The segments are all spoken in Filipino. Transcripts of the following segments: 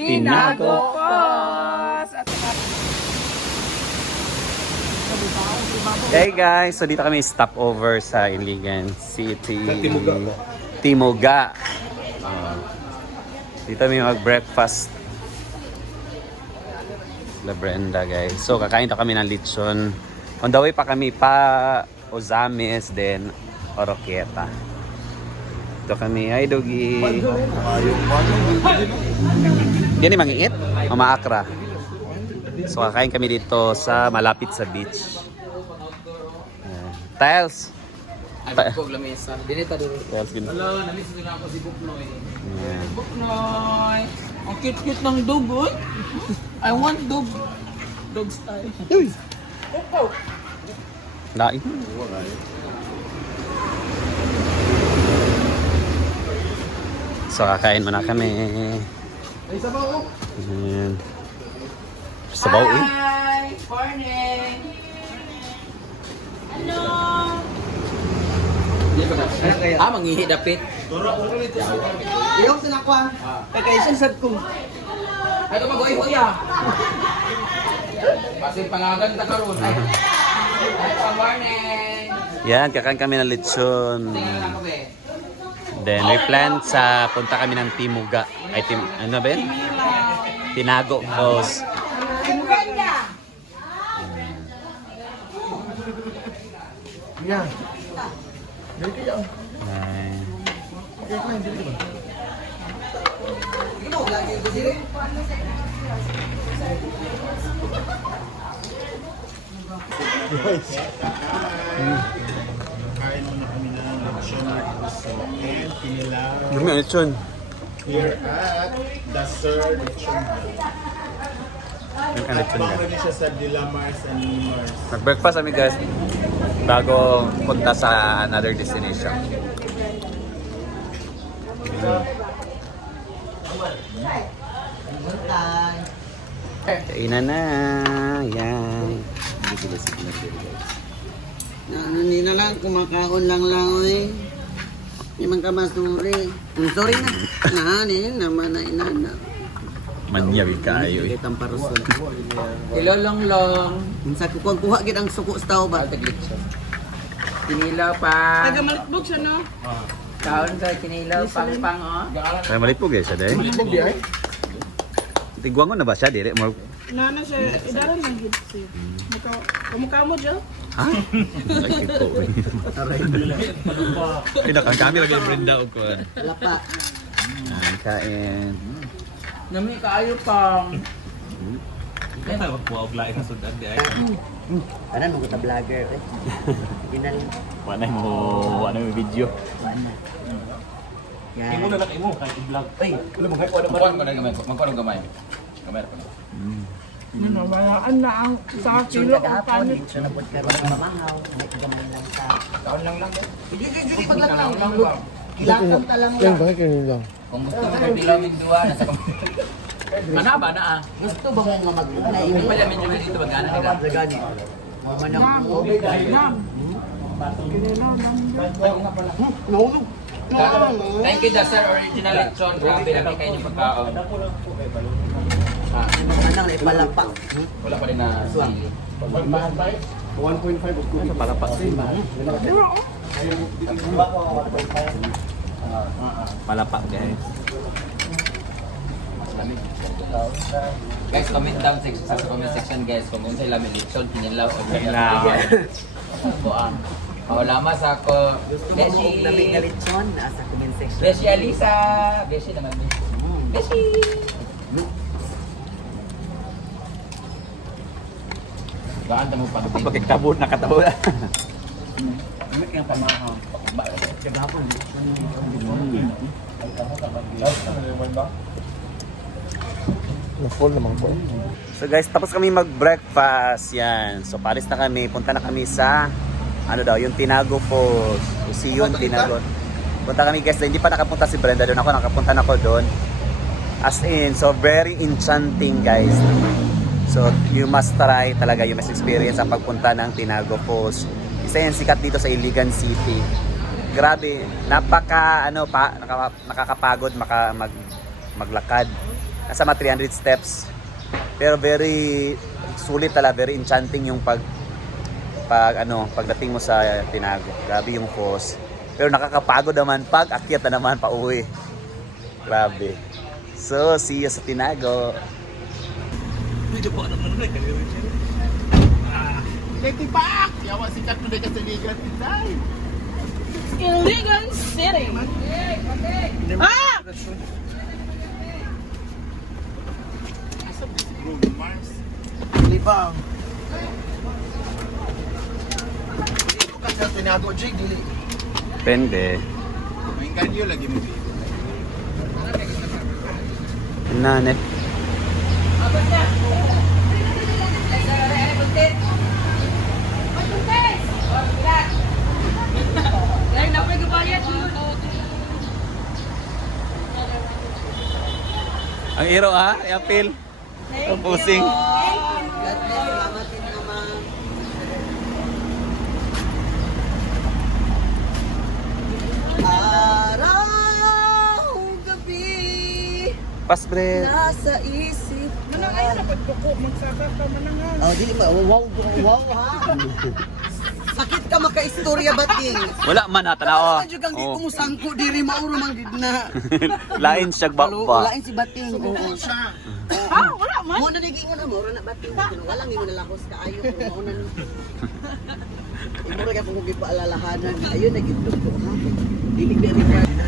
Tinago Falls! Hey guys, so dito kami stopover sa Iligan City. Timoga. Dito kami mag-breakfast. La Brenda guys. So kakain na kami ng lechon. On the way pa kami pa Ozames, then Oroquieta. Dito kami. Ay, Dogi. Yan yung mangiit? O maakra? So kakain kami dito sa malapit sa beach. Tiles. Ay, ko lamesa. Dinita dulu. Tiles gini. Hello, namiss na ako si Buknoy. Yan. Buknoy! Ang cute-cute ng dog, boy. I want dog. Dog style. Opo. Dai. So kakain muna kami. Ay, sabaw. Yan. Sabaw eh. Hi! Morning! Hello! Mangihi dapit. Iyaw sa nakwa. Kakaisang sad ko. Ay, ito mag-uwi ya. Kasi pangagan ta karon. Ay, morning! Yan, kakain kami ng lechon. Tingnan lang ko, be. Then we plan sa punta kami ng Timuga. Ay, ano ba yun? Tinago Falls. Yan. Ay. Kain muna kami ng lechon na puso and kinilaw Dumi ang lechon. here at the Sir Lechon. Yung ang lechon Takbang ka. rin siya sa Dilamars and Limars. Nag-breakfast kami guys bago punta sa another destination. Kainan na. Yan. Hindi na lang, kumakaon lang eh. Hindi man ka masuri. Sorry na. Nahanin naman na inana. Manyawid kayo eh. Kitang parusol. Hello, long long. Minsa ko kung kuha gid ang suko sa tao ba? Kinilaw pa. Taga-malitbog siya, no? Kaon sa kinilaw, pang-pang, oh. Kaya malipog eh siya dahil. Tigwangon na ba siya? Dire mo. Nana siya, idaran lang gid siya. Kamukha mo, Jo? Ha? Ay, kiko eh. Pinakang-camera kay Brenda o ko. Wala pa. Kain. Nami kaayo pang. Tanan mo kita vlogger eh. Ginal. Wala mo video. Yan. Magkuhan ko na gamay. Magkuhan ko gamay. Kamera ko na. Nawalaan na ang sa kilo ang kanit. So nabot ka ron mamahaw. May gamay lang sa. Kaon lang lang. Hindi paglakaw. Ilakang ta lang lang. Kung gusto mo may bilawin duwa, nasa kong... Ano ba na ah? Gusto ba mo nga mag-ugnay? May pala medyo dito magana nila. Lagani. Mamanang ko. Nahulog. Thank you, sir. Original lechon. Grabe, laki kayo yung pagkaon. Manang ipalapak. Wala pa rin na sili. 1.5 of cookie. Palapak. Palapak guys. Guys, comment down sa comment section guys kung unsa ila may lechon kinilaw sa Kinilaw. Buang. Lama sa ako. Beshi. Nabi nga lechon sa comment section. Beshi Alisa. Beshi naman. Beshi. Gaan ta mo pa. Pagkaktabon nakatabo. Ano kaya pamahaw? Kagapon. Na-full naman po. So guys, tapos kami mag-breakfast. Yan. So palis na kami. Punta na kami sa ano daw, yung Tinago Falls. Usiyon, Tinago. Punta kami guys. Hindi pa nakapunta si Brenda doon. Ako nakapunta na ako doon. As in, so very enchanting guys. So you must try talaga, you must experience ang pagpunta ng Tinago Falls. Isa yan sikat dito sa Iligan City. Grabe, napaka ano pa, nakakapagod maglakad. nasa mga 300 steps. Pero very sulit talaga, very enchanting yung pagdating mo sa Tinago. Grabe yung falls. Pero nakakapagod naman pag akyat na naman pauwi. Grabe. So, see you sa Tinago. Leti Pak! Yawa sikat mo na kasi ligat today. Illegal city. Ah! Bruno Mars. Libang. Kasi tinago, Jig, dili. Depende. May ganyo lagi mo dito. Nanet. Ang iro ha, i-appeal. Ang pusing. God bless, salamat din naman. Araw, gabi, Pass bread. nasa isip ko. Manang ayaw na pagduko. Magsaka ka manangan. Oh, dili ma, wow ha. Sakit ka maka-istorya bating. Wala man ha, tanaw. Ano jugang di ko mo sangko diri mauro man gid na. Lain siya ba? Walain si bating. Oo. Ah, wala man. Mo na nagingon na mo na bating. Wala mi mo na lakos kaayo kung mao na. Imura ka kung gipaalalahanan. Ayun na gid ko ha. Dili very hard.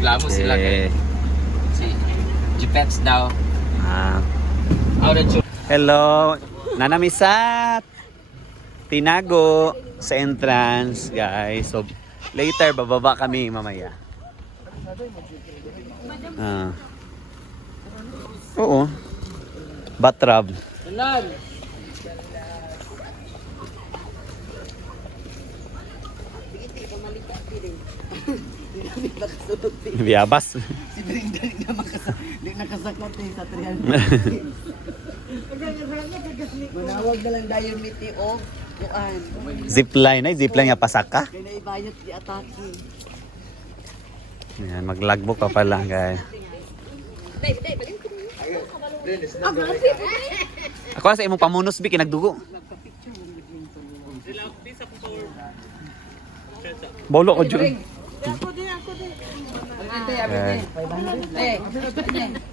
Reklamo sila kay si Jipeps daw. Ah. Out of Hello, nanamisat. Tinago sa entrance, guys. So, later, bababa kami mamaya. Ah. Oo. Batrab. Tanan. Biyabas. Si Brenda di nakasakat sa 300. Manawag na lang dayon miti o kuan. Zipline ay zipline nga pasaka. Kaya naibayot di atake. Yan, maglagbo ka pala, guys. Ako na sa imong pamunos bi kinagdugo. Bolo ko dyan. Ako din, ako din.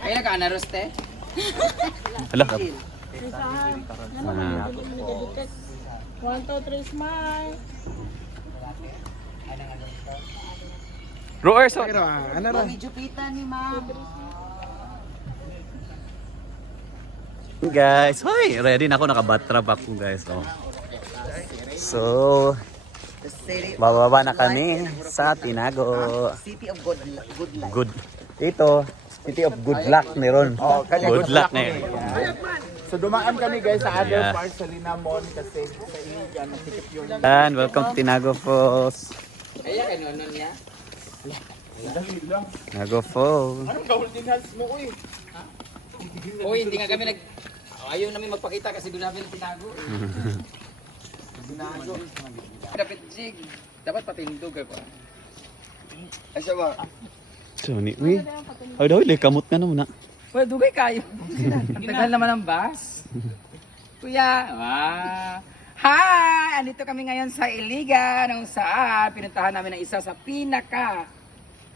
Kaya ka na roste. Hala. Isahan. Ah. 1, 2, 3, smile. Roer, so. Mami Jupita ni ma'am. Guys, hoy, ready na ako, nakabatrap ako, guys. So, The city bababa na of kami light and sa Tinago. City of good life. Good. Ito, City of Good Luck ni Ron. Good luck na yun. So dumaan kami guys sa other Yeah. parts sa Linamon kasi sa Iligan, nasikip yun. And welcome to Tinago Falls. Kaya kay nonon niya. Tinago Falls. Anong ka-holding hands mo, uy? Uy, hindi nga kami ayaw namin magpakita kasi doon namin tinago. Dapat jig. Dapat patindog ako. Ay siya ba? So, ni, uy. Ay, daw, kamot nga naman na. Well, dugay kayo. Ang tagal naman ng bus. Kuya, hi! Andito kami ngayon sa Iligan, kung saan pinuntahan namin ang isa sa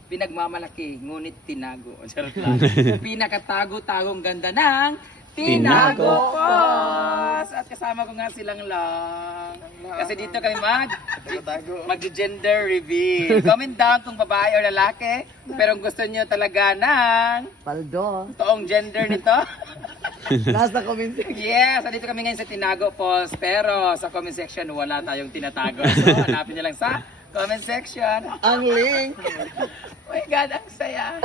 pinagmamalaki, ngunit tinago. Charot lang. Pinakatago-tagong ganda ng Tinago Falls! At kasama ko nga silang lang. Kasi dito kami mag-gender reveal. Comment down kung babae o lalaki. Pero kung gusto nyo talaga ng Paldo. toong gender nito. Nasa comment. Yes, dito kami ngayon sa Tinago Falls. Pero sa comment section wala tayong tinatago. So hanapin nyo lang sa comment section. Ang link. Oh my God, ang saya.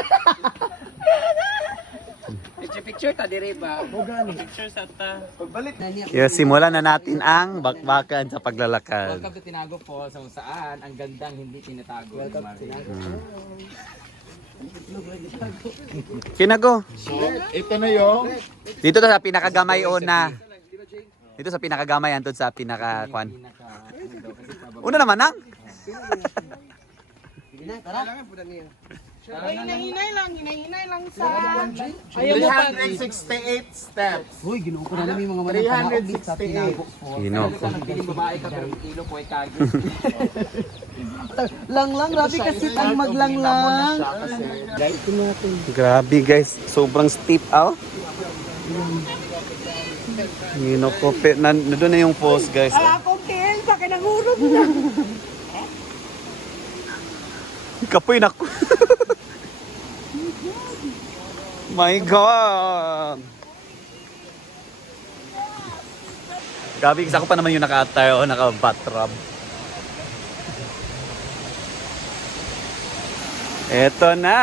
Picture ta dire ba? Pagbalik. Yes, simulan na natin ang bakbakan sa paglalakad. Welcome to Tinago Falls, kung saan ang gandang hindi tinatago. Welcome to Tinago. Tinago. Ito na yung Dito na sa pinakagamay una. Dito sa pinakagamay antod sa pinakakwan. Una naman nang. Tara. Ay, hinay-hinay lang sa... Ayaw mo pa. 368 steps. Uy, ginoo ko na namin mga manang 368. Gino ko. Piling babae ka pero kilo po ay kagi. Lang, grabe kasi ang maglanglang. Grabe guys, sobrang steep out. Gino ko. Nandun na yung post guys. Ay, akong tiil, sa kinangurog na. Kapoy na ko. My God! Grabe, isa ko pa naman yung naka-attire o naka-bathrobe. Eto na!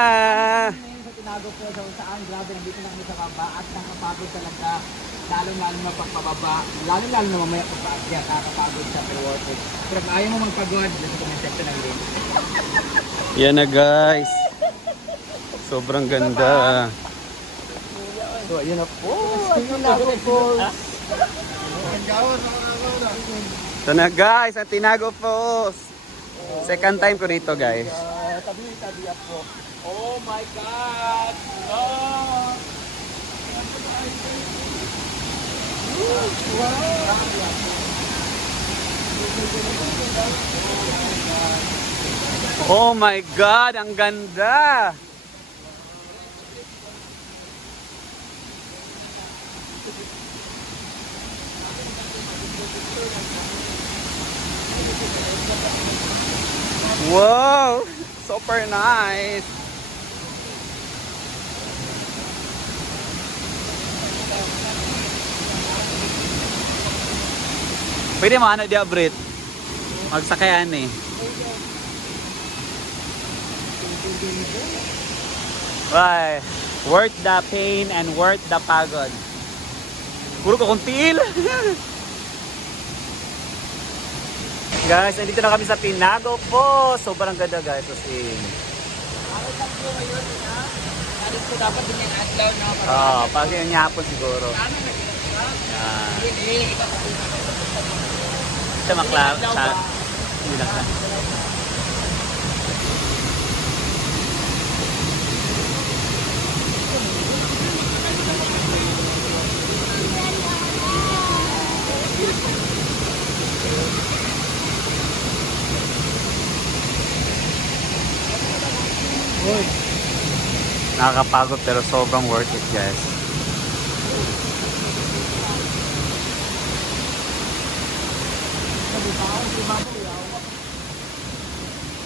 Sa tinago po sa saan, grabe, nandito na kami sa baba at nakapagod talaga. Lalo-lalo na pagpababa. Lalo-lalo na mamaya pagpaakyat, nakakapagod siya pero worth it. Pero kung ayaw mo magpagod, dito ko may section ng link. Yan na guys. Sobrang ganda. So, ayun na po. Ang Tinago Falls. Ito na guys, ang Tinago Falls. Second time ko dito guys. Tabi ako. Oh my God! Oh! Oh my God, ang ganda! Wow! Super nice! Pwede mo ano diya, Brit? Magsakayan eh. Why? Worth the pain and worth the pagod. Puro ko kong tiil. Guys, nandito na kami sa Tinago po. Sobrang ganda guys. Kasi Alis ko dapat din yung adlaw na pag yung hapon siguro. Yan. Siya makla sa ilang na. Nakakapagod pero sobrang worth it guys.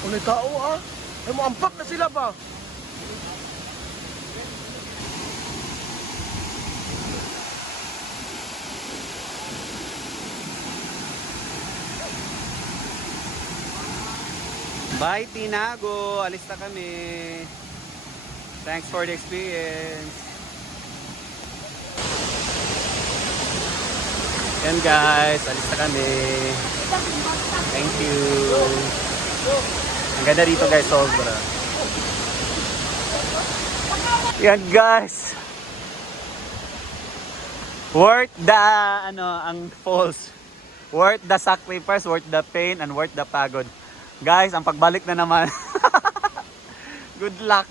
Ulit tao ah. Ay mo ampak na sila ba? Bye Tinago! Alis na kami. Thanks for the experience. Yan guys, alis na kami. Thank you. Ang ganda dito guys, sobra. Yan guys. Worth the ang falls. Worth the sacrifice, worth the pain, and worth the pagod. Guys, ang pagbalik na naman. Good luck.